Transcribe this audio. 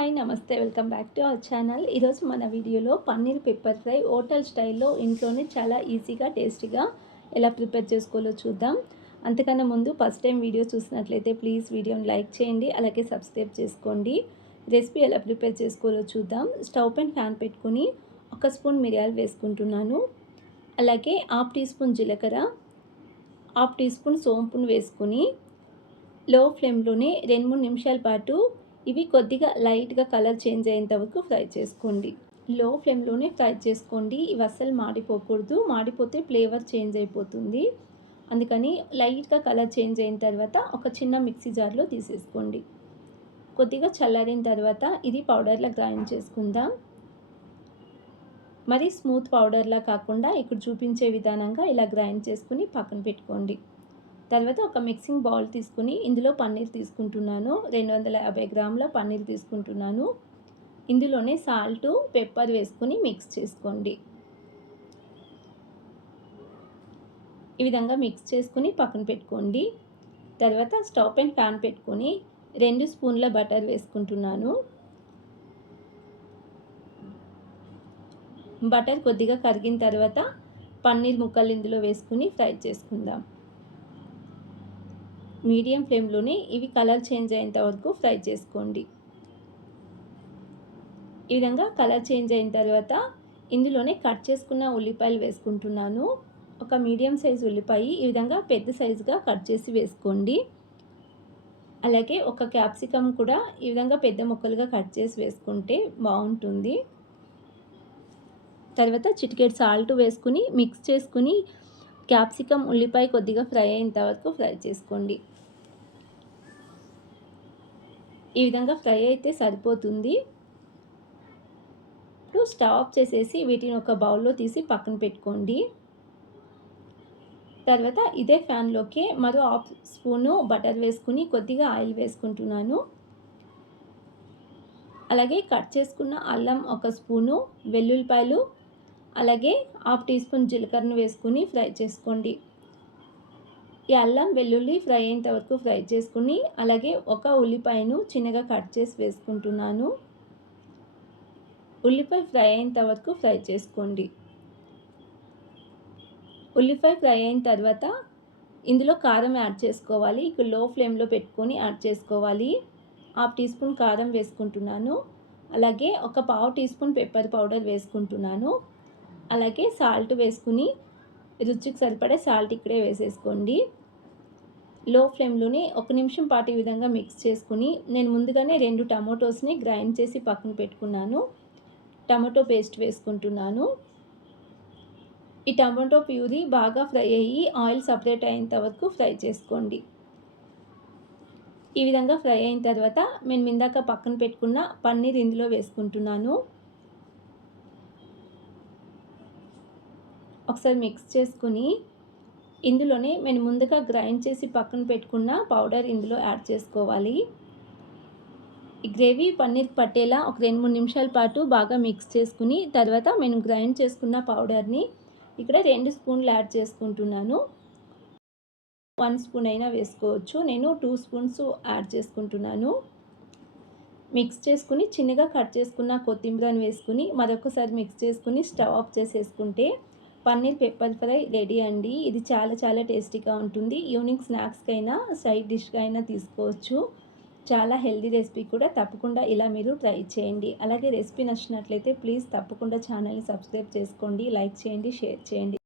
Hi నమస్తే. Welcome back to our channel. ఈరోజు మన వీడియోలో పన్నీర్ పెప్పర్ ఫ్రై హోటల్ స్టైల్లో ఇంట్లోనే చాలా ఈజీగా టేస్టీగా ఎలా ప్రిపేర్ చేసుకోవాలో చూద్దాం. అంతకన్నా ముందు ఫస్ట్ టైం వీడియో చూసినట్లయితే ప్లీజ్ వీడియోని లైక్ చేయండి అలాగే సబ్స్క్రైబ్ చేసుకోండి. రెసిపీ ఎలా ప్రిపేర్ చేసుకోవాలో చూద్దాం. స్టవ్ పైన ఫ్యాన్ పెట్టుకొని ఒక స్పూన్ మిరియాలు వేసుకుంటున్నాను. అలాగే హాఫ్ టీ స్పూన్ జీలకర్ర హాఫ్ టీ స్పూన్ సోంపును వేసుకొని లో ఫ్లేమ్లోనే రెండు మూడు నిమిషాల పాటు ఇవి కొద్దిగా లైట్గా కలర్ చేంజ్ అయ్యేంత వరకు ఫ్రై చేసుకోండి. లో ఫ్లేమ్లోనే ఫ్రై చేసుకోండి. ఇవి అస్సలు మాడిపోకూడదు. మాడిపోతే ఫ్లేవర్ చేంజ్ అయిపోతుంది. అందుకని లైట్గా కలర్ చేంజ్ అయిన తర్వాత ఒక చిన్న మిక్సీ జార్లో తీసేసుకోండి. కొద్దిగా చల్లారిన తర్వాత ఇది పౌడర్లా గ్రైండ్ చేసుకుందాం. మరి స్మూత్ పౌడర్లా కాకుండా ఇక్కడ చూపించే విధానంగా ఇలా గ్రైండ్ చేసుకుని పక్కన పెట్టుకోండి. తర్వాత ఒక మిక్సింగ్ బౌల్ తీసుకుని ఇందులో పన్నీర్ తీసుకుంటున్నాను. రెండు వందల యాభై గ్రాముల పన్నీర్ తీసుకుంటున్నాను. ఇందులోనే సాల్ట్ పెప్పర్ వేసుకుని మిక్స్ చేసుకోండి. ఈ విధంగా మిక్స్ చేసుకుని పక్కన పెట్టుకోండి. తర్వాత స్టవ్ అండ్ ప్యాన్ పెట్టుకొని రెండు స్పూన్ల బటర్ వేసుకుంటున్నాను. బటర్ కొద్దిగా కరిగిన తర్వాత పన్నీర్ ముక్కలు ఇందులో వేసుకుని ఫ్రై చేసుకుందాం. మీడియం ఫ్లేమ్లోనే ఇవి కలర్ చేంజ్ అయ్యేంత వరకు ఫ్రై చేసుకోండి. ఈ విధంగా కలర్ చేంజ్ అయిన తర్వాత ఇందులోనే కట్ చేసుకున్న ఉల్లిపాయలు వేసుకుంటున్నాను. ఒక మీడియం సైజ్ ఉల్లిపాయ ఈ విధంగా పెద్ద సైజుగా కట్ చేసి వేసుకోండి. అలాగే ఒక క్యాప్సికమ్ కూడా ఈ విధంగా పెద్ద ముక్కలుగా కట్ చేసి వేసుకుంటే బాగుంటుంది. తర్వాత చిటికెట్ సాల్ట్ వేసుకుని మిక్స్ చేసుకుని క్యాప్సికమ్ ఉల్లిపాయ కొద్దిగా ఫ్రై అయినంత వరకు ఫ్రై చేసుకోండి. ఈ విధంగా ఫ్రై అయితే సరిపోతుంది. ఇప్పుడు స్టవ్ ఆఫ్ చేసేసి వీటిని ఒక బౌల్లో తీసి పక్కన పెట్టుకోండి. తర్వాత ఇదే ఫ్యాన్లోకి మరో హాఫ్ స్పూను బటర్ వేసుకుని కొద్దిగా ఆయిల్ వేసుకుంటున్నాను. అలాగే కట్ చేసుకున్న అల్లం ఒక స్పూను వెల్లుల్లిపాయలు అలాగే హాఫ్ టీ స్పూన్ జీలకర్రను వేసుకుని ఫ్రై చేసుకోండి. ఈ అల్లం వెల్లుల్లి ఫ్రై అయ్యేంత వరకు ఫ్రై చేసుకుని అలాగే ఒక ఉల్లిపాయను చిన్నగా కట్ చేసి వేసుకుంటున్నాను. ఉల్లిపాయ ఫ్రై అయ్యేంత వరకు ఫ్రై చేసుకోండి. ఉల్లిపాయ ఫ్రై అయిన తర్వాత ఇందులో కారం యాడ్ చేసుకోవాలి. ఇక లో ఫ్లేమ్లో పెట్టుకొని యాడ్ చేసుకోవాలి. హాఫ్ టీ స్పూన్ కారం వేసుకుంటున్నాను. అలాగే ఒక పావు టీ స్పూన్ పెప్పర్ పౌడర్ వేసుకుంటున్నాను. అలాగే సాల్ట్ వేసుకుని రుచికి సరిపడే సాల్ట్ ఇక్కడే వేసేసుకోండి. లో ఫ్లేమ్లోనే ఒక నిమిషం పాటు ఈ విధంగా మిక్స్ చేసుకుని నేను ముందుగానే రెండు టమాటోస్ని గ్రైండ్ చేసి పక్కన పెట్టుకున్నాను. టమాటో పేస్ట్ వేసుకుంటున్నాను. ఈ టమాటో ప్యూరీ బాగా ఫ్రై అయ్యి ఆయిల్ సపరేట్ అయ్యేంత వరకు ఫ్రై చేసుకోండి. ఈ విధంగా ఫ్రై అయిన తర్వాత నేను ఇందాక పక్కన పెట్టుకున్న పన్నీర్ ఇందులో వేసుకుంటున్నాను. ఒకసారి మిక్స్ చేసుకుని ఇందులోనే నేను ముందుగా గ్రైండ్ చేసి పక్కన పెట్టుకున్న పౌడర్ ఇందులో యాడ్ చేసుకోవాలి. ఈ గ్రేవీ పన్నీర్ పట్టేలా ఒక రెండు మూడు నిమిషాల పాటు బాగా మిక్స్ చేసుకుని తర్వాత నేను గ్రైండ్ చేసుకున్న పౌడర్ని ఇక్కడ రెండు స్పూన్లు యాడ్ చేసుకుంటున్నాను. వన్ స్పూన్ అయినా వేసుకోవచ్చు. నేను టూ స్పూన్స్ యాడ్ చేసుకుంటున్నాను. మిక్స్ చేసుకుని చిన్నగా కట్ చేసుకున్న కొత్తిమీరని వేసుకుని మరొకసారి మిక్స్ చేసుకుని స్టవ్ ఆఫ్ చేసేసుకుంటే పన్నీర్ పెప్పర్ ఫ్రై రెడీ అండి. ఇది చాలా చాలా టేస్టీగా ఉంటుంది. ఈవినింగ్ స్నాక్స్కైనా సైడ్ డిష్గా అయినా తీసుకోవచ్చు. చాలా హెల్దీ రెసిపీ కూడా తప్పకుండా ఇలా మీరు ట్రై చేయండి. అలాగే రెసిపీ నచ్చినట్లయితే ప్లీజ్ తప్పకుండా ఛానల్ని సబ్స్క్రైబ్ చేసుకోండి లైక్ చేయండి షేర్ చేయండి.